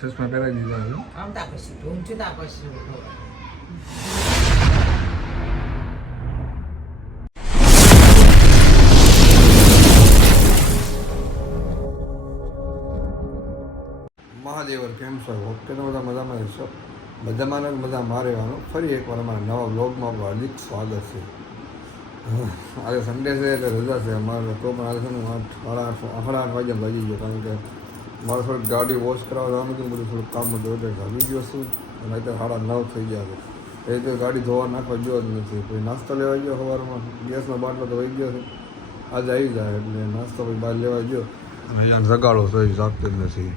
ચશ્મા પહેરાવી દીધા છે. આમ તાપસી હું છું તાપસી મહાદેવર કેમ છો? ઓકે તો બધા મજામાં રહેશો. બધામાં મજા મારેવાનું ફરી એકવાર અમારા નવા વ્લોગમાં હાર્દિક સ્વાગત છે. આજે સન્ડે છે એટલે રજા છે અમારે, તો પણ આજે છે ને 8:30 વાગ્યા લાગી ગયો, કારણ કે મારે થોડીક ગાડી વોશ કરાવવા જવાનું હતું, બધું થોડુંક કામ હતું એટલે આવી ગયો છું. અને અત્યારે 9:30 થઈ ગયા છે. એ રીતે ગાડી ધોવા નાખવા ગયો જ નથી. પછી નાસ્તો લેવા ગયો સવારમાં, ગેસનો બાટલો તો વહી ગયો છે. આજે આવી જાય એટલે નાસ્તો પછી બહાર લેવા ગયો અને અહીંયા જગાડો તો એ જાગતો જ નથી.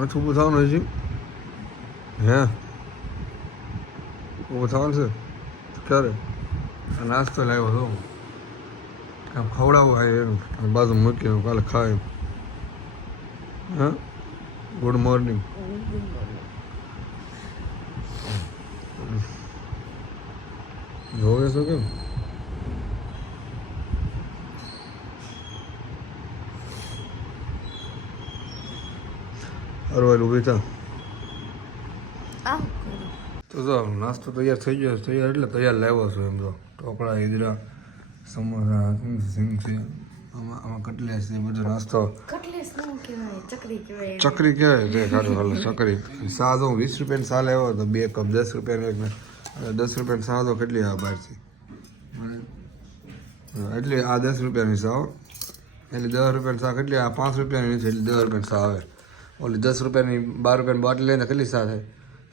નથી ઊભું થવાનું હજી? હે ઊભું થવાનું છે ક્યારે? નાસ્તો લાવ્યો હતો, આમ ખવડાવો એમ બાજુ મૂકીને કાલે ખાય. હા, ગુડ મોર્નિંગ. જોવે છો કેમ? અરવાલ ઊભી થા. તો જો નાસ્તો તૈયાર થઈ ગયો. તૈયાર એટલે તૈયાર લાવ્યો છું એમ. તો ઢોકળા, ઈદડા, સમોસા, સિંગ છે, આમાં કટલેસ છે, બધો નાસ્તો. ચકરી કહેવાય તે કાઢો હાલ ચકરી. સા તો 20 રૂપિયાની સા લેવો તો 2 કપ 10 રૂપિયાની એક, 10 રૂપિયાની સા તો કેટલી આવે બહારથી? એટલે આ 10 રૂપિયાની સા, એટલે 10 રૂપિયાની સા કેટલી? આ 5 રૂપિયાની છે એટલે 10 રૂપિયાની સા આવે. ઓલી 10 રૂપિયાની 12 રૂપિયાની બાટલી લઈને કેટલી સા થાય?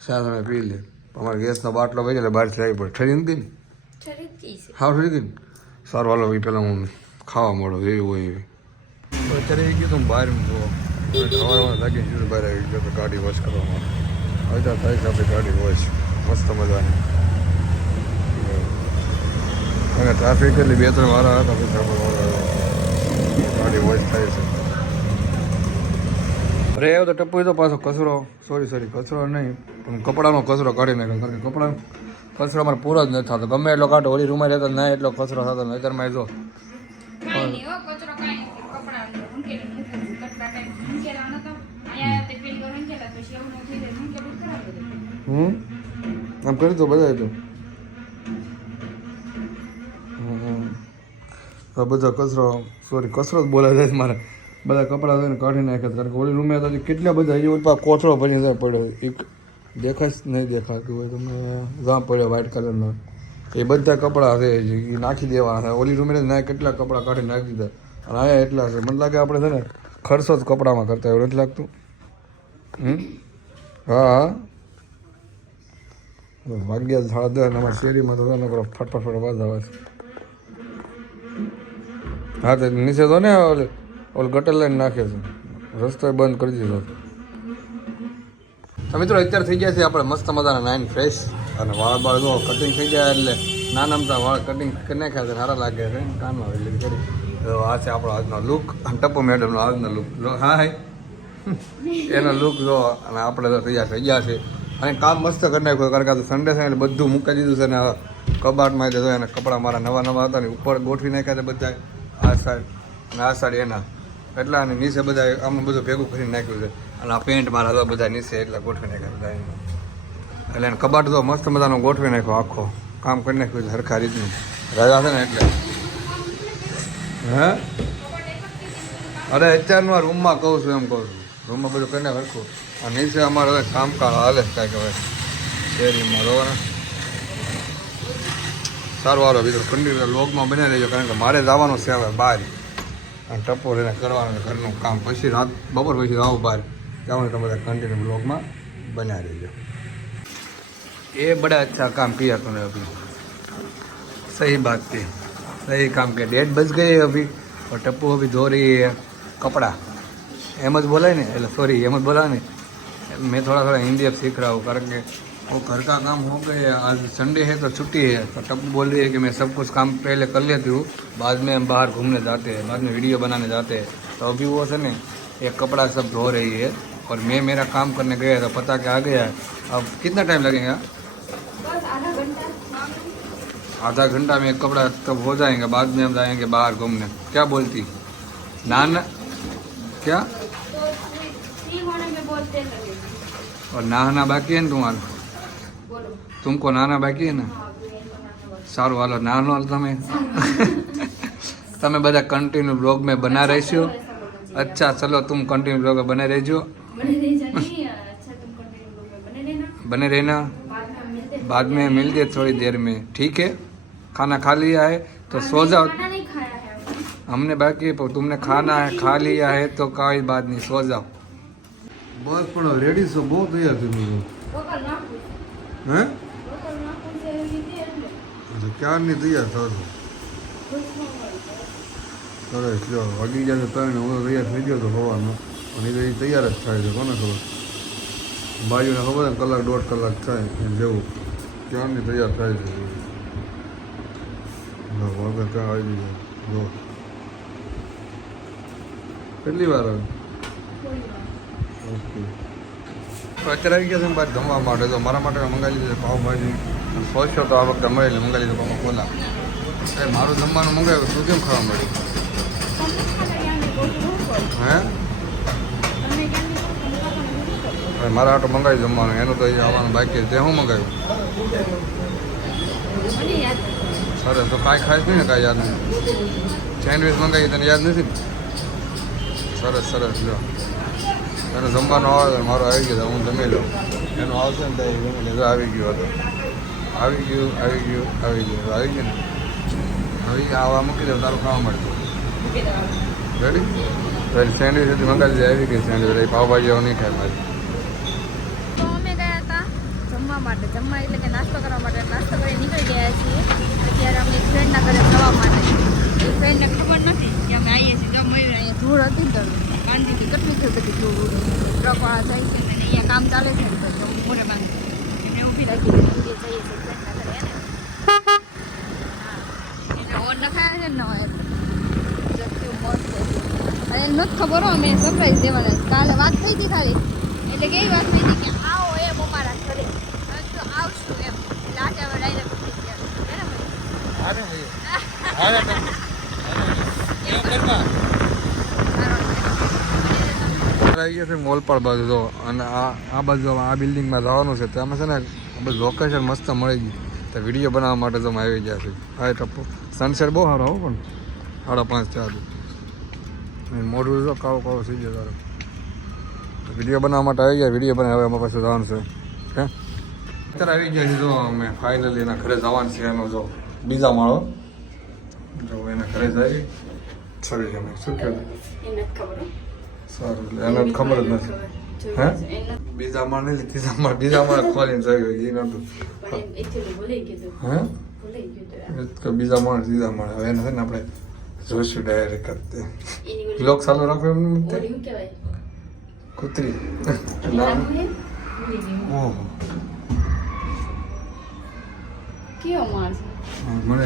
7 જણા પી લે. અમારે ગેસનો બાટલો વહી એટલે બહારથી લાવી પડે. ઠરી નથી ને? હા ઠરી ગઈ ને. સારું હાલો એ પહેલાં હું ખાવા મળો એવી હોય એવી. અત્યારે એ કીધું બહાર જોવો ખાવામાં લાગી ગયું, બહાર આવી ગયો ગાડી વોશ કરવામાં. હવે તો થાય છે આપણી ગાડી વોશ મસ્ત મજાની. અને ટ્રાફિક એટલે 2-3 વાળા હતા પછી આપણે ગાડી વોશ થાય છે. અરે એવો તો ટપ્પુ તો પાછો કચરો, સોરી કચરો નહીં પણ કપડાનો કચરો કાઢી નાખ્યો, કારણ કે કપડાનો કચરો અમારે પૂરો જ નથી થતો. ગમે એટલો કાઢો, ઓલી રૂમમાં રહેતા ના એટલો કચરો થતો. અત્યારમાં જો આમ કરી તો બધા તો બધો કચરો, સોરી કચરો જ બોલાય જાય મારે. બધા કપડાં થઈને કાઢી નાખ્યા, કારણ કે ઓલી રૂમે તો કેટલા બધા એ ઓલી કોથળો ભરીને પડ્યો. એક દેખાય નહીં દેખાતું હોય તમે જ્યાં પડ્યો વ્હાઇટ કલરનો, એ બધા કપડાં છે એ નાખી દેવાના છે. ઓલી રૂમે ના કેટલા કપડાં કાઢી નાખી દીધા અને આયા એટલા છે. મને લાગે આપણે છે ને ખર્ચો જ કપડામાં કરતા એવું નથી લાગતું? હા વાગ્યા 10:30. અમારા શેરીમાં તો ફટફટ અવાજ આવે છે. હા તો નીચે તો ને ઓલ ગટર લાઈન નાખે છે, રસ્તો બંધ કરી દીધો. તો મિત્રો અત્યારે થઈ ગયા છે આપણે મસ્ત મજાના 9 ફ્રેશ, અને વાળ બાળ જો કટિંગ થઈ ગયા એટલે નાના વાળ કટિંગ કરી નાખ્યા છે, સારા લાગે છે કાનમાં એટલે કરી. તો આ છે આપણો આજનો લુક, અને ટપ્પુ મેડમનો આજનો લુક. હા એનો લુક જો, અને આપણે તો તૈયાર થઈ ગયા છે. અને કામ મસ્ત કરી નાખ્યું, કારણ કે આ સન્ડે છે એટલે બધું મૂકી દીધું છે. ને કબાટમાં તો એને કપડાં મારા નવા હતા ને ઉપર ગોઠવી નાખ્યા છે બધા, આ સાઈડ અને આ સાઈડ એના એટલા, અને નીચે બધા આમ બધું ભેગું કરી નાખ્યું છે. અને આ પેન્ટ મારા તો બધા નીચે એટલા ગોઠવી નાખ્યા બધા એટલે એને કબાટ તો મસ્ત મજાનો ગોઠવી નાખ્યો, આખો કામ કરી નાખ્યું છે સરખા રીતનું. રજા છે ને એટલે. હે અરે અત્યારમાં રૂમમાં કહું છું એમ કહું છું, રૂમમાં બધું કરીને સરખું. અને નીચે અમારે હવે કામકાજ હાલે જ કાંઈક હવે શેરીમાં રહો ને. સારું હાલો બીજું કન્ટિન્યુ લોગમાં બની રહેજો, કારણ કે મારે જવાનું છે હવે બહાર, અને ટપ્પો લઈને કરવાનું ઘરનું કામ. પછી બપોર પછી આવું બહાર જવાનું, તમે બધા કન્ટિન્યુ બ્લોગમાં બન્યા રહેજો. ये बड़ा अच्छा काम किया तूने अभी, सही बात थी, सही काम किया. 1:30 बज गए अभी और टप्पू अभी धो रही है कपड़ा. एम જ बोला है ना, सॉरी एम જ बोला नहीं, मैं थोड़ा हिंदी अब सीख रहा हूँ, कारण के वो घर का काम हो गए. आज संडे है तो छुट्टी है, तो टप्पू बोल रही है कि मैं सब कुछ काम पहले कर लेती हूँ, बाद में हम बाहर घूमने जाते हैं, बाद में वीडियो बनाने जाते हैं. तो अभी वो से ने एक कपड़ा सब धो रही है और मैं मेरा काम करने गया तो पता क्या आ गया. अब कितना टाइम लगेगा? आधा घंटा में कपड़ा तब हो जाएंगे, बाद में हम जाएंगे बाहर घूमने। क्या बोलती? नाना क्या? तो फ्री होने में बोलते हैं लगेगी। और नहाना बाकी है ना तुम्हारा? बोलो। तुमको नहाना बाकी है ना? हाँ, अभी नहीं बनाना बस। સારું હાલો નાનો તમે તમે બધા કન્ટિન્યુ બ્લોગ में बना રહેશો। ऐसा बोलना चाहिए। अच्छा चलो तुम कंटिन्यू ब्लॉग में बने रहजो, बने नहीं जानी, अच्छा तुम कंटिन्यू ब्लॉग में बने रहना। बने रहना। बाद में हम मिलते हैं। बाद में मिलते थोड़ी देर में, ठीक है? खाना खा लिया है तो सो जाओ। खाना नहीं खाया है हमने। हमने बाकी है, पर तुमने खाना है खा लिया है तो कोई बात नहीं, सो जाओ। बस પણ રેડી છો બહુ તૈયાર થઈ ગયું लोकल ना पूछ। હે लोकल ना पूछ एवी दे એટલે। તો ક્યાં ની તૈયાર થો છો? कुछ नहीं बोलते। સરસ લ્યો વાગી જાય તો હું તો તૈયાર થઈ ગયો તો હોવાનો અને એ તૈયાર જ થાય છે, કોને ખબર? બાજુને ખબર ને કલાક દોઢ કલાક થાય એમ જેવું ક્યાંની તૈયાર થાય છે વગર ત્યાં આવી જાય જો કેટલી વાર આવે? कोई बात। ઓકે અત્યારે આવી ગયા છે બહાર જમવા માટે, તો મારા માટે મંગાવી લીધું છે પાવભાજી. સોચ્યો તો આ વખતે મળેલી મંગાવી લીધું કોકો કોલા. એ મારું જમવાનું મંગાવ્યું, તું કેમ ખાવા મળી? તમને ખાना યાને બોલવું પડે। હે તમને યાને બોલવું પડે। હવે મારા હાટો મંગાવી જમવાનું, એનું તો એ આવવાનું બાકી છે. તે હું મંગાવ્યું? મને યાદ નથી। સરસ, તો કાંઈ ખાઈશ નહીં ને? કાંઈ યાદ નહીં? સેન્ડવિચ મંગાવી તને યાદ નથી ને? સરસ સરસ લો, એનો જમવાનો આવે તો મારો આવી ગયો, હું જમી લઉં. એનું આવશે ને તો એ જમી લેજો. આવી ગયો હતો, આવી ગયું આવી ગયું આવી ગયું આવી ગયું ને. હવે આવા મૂકી દઉં, તારું ખાવા મળશે. રેડી? રેડી સેન્ડવિચ હતી મંગાવી દીધી, આવી ગઈ સેન્ડવિચ. એ પાવભાજી આવું નહીં ખાય મારી. તો અમે ગયા હતા જમવા માટે, જમવા એટલે કે નાસ્તો કરવા માટે. નાસ્તો કરી નીકળી ગયા છીએ. અત્યારે અમે એક ફ્રેન્ડના ઘરે જવા માટે. એ ફ્રેન્ડને ખબર નથી કે અમે આવીએ છીએ. જો મયુર અહીંયા ધૂળ હતી ને કાંડીથી કેટલી થઈ બધી ધૂળ ટ્રકવાળા જાય છે ને અહીંયા કામ ચાલે છે ને તો મોરે માંગે એમને ઊભી રાખી અમે જઈએ છીએ ફ્રેન્ડના ઘરે એને. હા એટલે ઓર નખાયા છે ને હોય જતું મસ્ત છે. અને નથી ખબર હો, અમે સરપ્રાઈઝ દેવાના છે. કાલે વાત થઈ હતી ખાલી, એટલે કેવી વાત થઈ હતી કે આવો એમ અમારા ઘરે. હવે તો આવશું એમ એટલે આજે હવે ડાયરેક્ટ થઈ ગયા બરાબર. આવી ગયા છે મોલપાડ બાજુ જો, અને આ બાજુ આ બિલ્ડિંગમાં જવાનું છે. ત્યાં છે ને બધું લોકેશન મસ્ત મળી ગઈ, તો વિડીયો બનાવવા માટે તો અમે આવી ગયા છે. હા ટપ્પુ સનસેટ બહુ સારો હો, પણ 5:30 ચાલુ મોઢું જો કાળો કાળો થઈ ગયો તારો. વિડીયો બનાવવા માટે આવી ગયા, વિડીયો બનાવે અમારા પાસે જવાનું છે. હે અત્યારે આવી ગયા છે જો અમે ફાઇનલી એના ઘરે જવાનું છે. એનો જો બીજા માળો જો એના ઘરે જાય છરી અમે શું કહેવાય એને ખબર સારું, એટલે એને ખબર જ નથી. હે બીજા માળ નહીં, ત્રીજા માળ બીજા માળ ખોલીને જઈ એ નતું. હે બીજા માળ ત્રીજા માળ હવે એને છે ને આપણે જોઈશું ડાયરેક્ટ કરતે. બ્લોગ ચાલુ રાખો એમ કૂતરી. ઓહો કેવો માણસ મને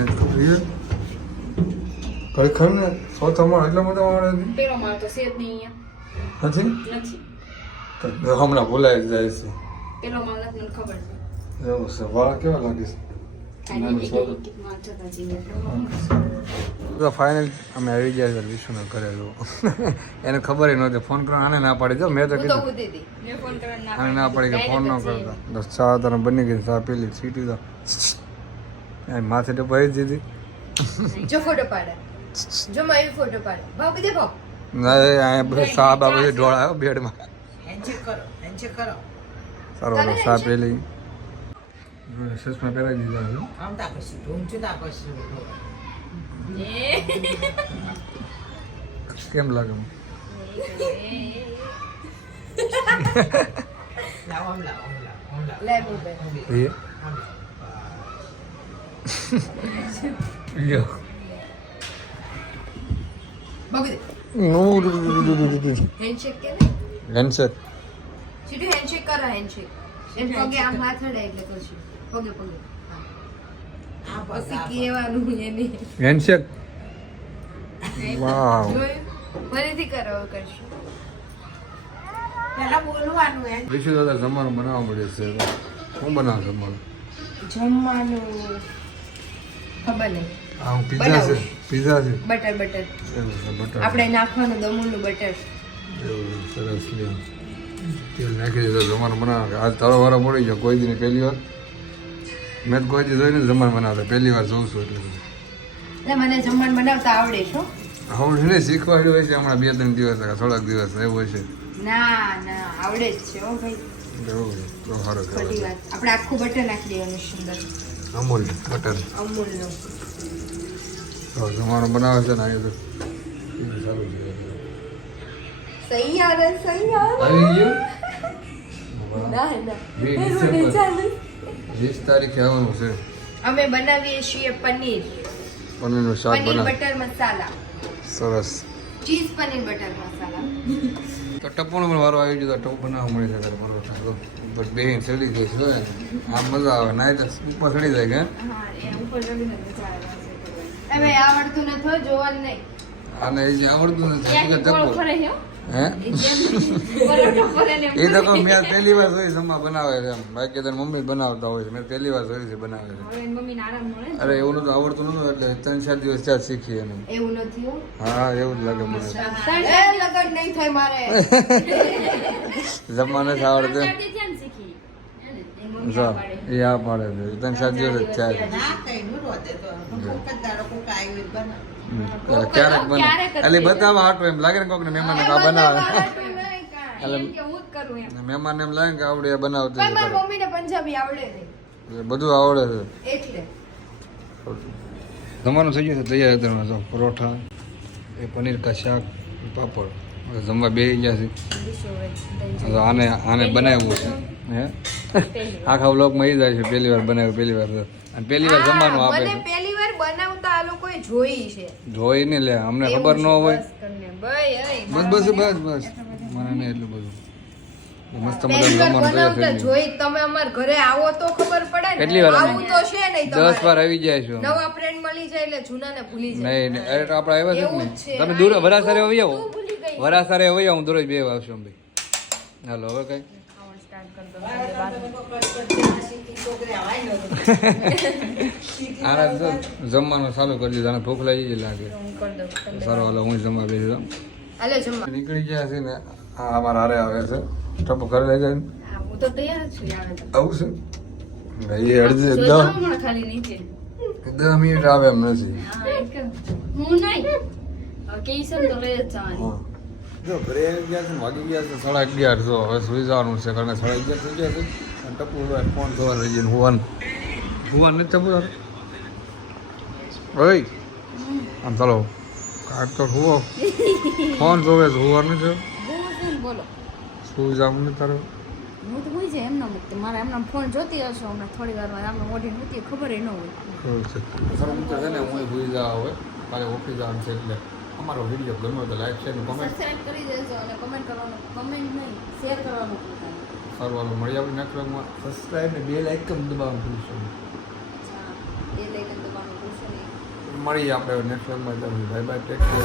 ખરેખર ને ચોથા માળ એટલા બધા માળ નથી. પેલો માળ તો છે જ નહીં અહીંયા. નથી નથી તો હમણાં ભૂલાઈ જ જાય છે. પેલો માળ નથી મને ખબર છે. એવું છે, વાળ કેવા લાગે છે? તો ફાઇનલ અમે આવી ગયા છે વિશુના ઘરે. જો એને ખબર નહોતી, ફોન કરવા આને ના પાડી. જો મેં તો કીધું આને ના પાડી કે ફોન ન કરતા. તો ચા તને બની ગઈ, ચા પી લીધી, સીટી તો માથે તો પડી દીધી. જો ફોટો પાડે, જો મારી ફોટો પાડે, ભાવ કીધે ભાવ. ના અહીંયા બધું સા બાબા ઢોળાયો બેડમાં. હેન્ડશેક કરો, હેન્ડશેક કરો. સારો હાલો સા પી લઈ. સસમાં પહેરાવી દીધા છે. આમ તાકશું, ઊંચું તાકશું. કેમ લાગે? લાવો, આમ લાવો, આમ લાવો, આમ લાવો. લે મોબાઈલ. એ યો ભાવ કીધે. હેન્ડશેક કે ને? હેન્ડસેટ સીધું હેન્ડશેક કરો, હેન્ડશેક. એમ પગે આમ હાથ અડે એટલે કરશું. પગે પગે. આ પછી પછી કહેવાનું એને. હેન્ડશેક. વાવ જોયું? ફરીથી કરો, હવે કરશું. પહેલા બોલવાનું એમ. વિશુ દાદા જમવાનું બનાવવા પડે છે. શું બનાવ જમવાનું? જમવાનું ખબર નહીં આ પીઝા છે પીઝા છે બટર બટર એવું છે બટર આપણે નાખવાનું અમૂલનું બટર એવું સરસ લ્યો તેલ નાખી દીધો જમવાનું બનાવે આજ તારો વારો પડી ગયો કોઈ દી પહેલી વાર મેં તો કોઈ દી જોઈને જમવાનું બનાવતા પહેલી વાર જોઉં છું એટલે એટલે મને જમવાનું બનાવતા આવડે છો હવે એને શીખવાડ્યું હોય છે હમણાં 2-3 દિવસ થોડાક દિવસ એવું હોય છે ના ના આવડે જ છે હો ભાઈ એવું તો સારું ખોટી કહેવાય વાત આપણે આખું બટર નાખી દેવાનું સુંદર અમૂલ બટર અમૂલનું તો જમવાનું બનાવે છે ને આ તો એ સારું છે સૈયાર સૈયાર આવી ગયું ના ના 2 ડિસેમ્બર 20 તારીખે આવવાનું છે અમે બનાવીએ છીએ પનીર પનીરનું શાક પનીર બનાવ બટર મસાલા સરસ ચીઝ પનીર બટર મસાલા તો ટપોનો પણ વારો આવી ગયો તો ટપ બનાવવા મળે છે ત્યારે પરોઠા તો બસ બેન ચડી ગઈ છે આમ મજા આવે નાય તો ઉપર ચડી જાય કે હા એ ઉપર ચડીને મજા આવે છે કરવાની. હવે આવડતું નથી જોવાનું નહીં આને એ જે આવડતું નથી ત્યાં હકીકત ગોળ ધક્કો. ફરે છે હો. હે એ જેમ પરોઠો ફરે ને એમ એ તો કહું મેં પહેલી વાર જોઈ જમવા બનાવે છે એમ બાકી તો મમ્મી જ બનાવતા હોય છે મેં પહેલી વાર જોઈ છે બનાવે છે હવે એની મમ્મીને આરામ મળે ને. અરે એવું નતું આવડતું નતું એટલે 3-4 દિવસ ત્યાં શીખી એને એવું નથી હો હા એવું જ લાગે મને એ લગન નહીં થાય મારે જમવા નથી આવડતું ચાર દી ત્યાં જ શીખી. એને એની મમ્મી જો આ પાડે. એ આ પાડે છે 3-4 દિવસ જ થયા છે ના કઈ નું રોતે તો કોક દાડો કોક આવ્યું બનાવ ક્યારેક બને ક્યારેક જ એટલે છે. બતાવવા હાટું એમ લાગે ને કોકને મહેમાનને કા બનાવે એમ કે હું જ કરું એમ. મહેમાનને એમ લાગે કે આવડે એ બનાવતું પણ છે મારી મમ્મીને પંજાબી આવડે નહીં એટલે બધું આવડે છે એટલે જમવાનું થઈ ગયું છે તૈયાર અત્યારમાં જો પરોઠા એ પનીર કા શાક પાપડ હવે જમવા બેસી ગયા છે હવે આને બનાવ્યું છે હે આખા બ્લોકમાં એ જાય છે પહેલી વાર બનાવ્યું પહેલી વાર અને પહેલી વાર જમવાનું આપે મને છે પહેલી વાર બનાવતા આ લોકોએ જોઈ છે જોઈ નહીં લે અમને ખબર ન હોય બસ તમને ભાઈ બસ મને નહીં એટલું બધું મસ્ત પહેલી મજાનું વાર જમવાનું તૈયાર બનાવતા થઈ ગયું જોઈ તમે અમાર ઘરે આવો તો ખબર પડે ને કેટલી વાર આવું તો છે નહીં 10 વાર તમારે આવી જાય છે અમે. નવા ફ્રેન્ડ મળી જાય એટલે જૂનાને ભૂલી જાય નહીં નહીં, અરે તો આપણે આવ્યા એવું છે જ જ છે. નહીં તમે દૂર વરાસારે આવી તું આવો ભૂલી ગઈ. વરાસારે આવી આવો હું દરરોજ 2 આવશું અમે હાલો હવે કઈ ખાવાનું સ્ટાર્ટ કરી દો. છોકરી આવાય નતું આના તો જમવાનું ચાલુ કરી દીધું આને ભૂખ લાગી ગઈ લાગે હું કરી દઉં. તમે સારો હાલો હું જમવા બેસી જાઉં હાલે જમવા નીકળી ગયા છે ને આ અમારા હારે આવે છે ટપુ ઘરે લઈ જાય ને હા, હું તો તૈયાર જ છું યાર. આવું છે એ અડધી જો જાઓ હમણાં ખાલી નીચે. 10 મિનિટ આવે એમ નથી હા, એક હું નહીં. હવે કે ઈસમ તો લઈ જ જવાની. હા. જો ઘરે આવી ગયા છે ને વાગી ગયા છે 11:30 જો હવે સુઈ જવાનું છે કારણ કે 11:30 થઈ ગયા છે અને ટપુ ફોન જોવા લઈ જઈને હુવાન નથી ટપુ તારે ઓય આમ ચાલો કાઢ તો હુવો ફોન જોવે છે હુવા નથી બોલો છે ને બોલો. સુઈ જવાનું નથી તારે હું તો હોય છે એમના મુક્ત મારા એમના ફોન જોતી હશો હમણાં થોડી વારમાં આમને મોઢી નહોતી ખબર ન હોય. એવું છે ખરો મિત્ર છે ને હું ભૂલી જવા હવે કાલે ઓફિસ જવાનું છે એટલે અમારો વિડીયો ગમ્યો તો લાઈક શેર કોમેન્ટ સબસ્ક્રાઇબ કરી દેજો અને કમેન્ટ કરવાનું કમેન્ટ નહીં શેર કરવાનું ભૂલતા નહીં. સારું હાલો મળી આપણે નેક્સ્ટ વ્લોગમાં સબસ્ક્રાઈબ ને બેલ આઇકન દબાવવાનું ભૂલશો નહીં. અચ્છા એ લઈને દબાવવાનું ભૂલશો નહીં. મળીએ આપણે નેક્સ્ટ વ્લોગમાં બાય બાય ટેક કેર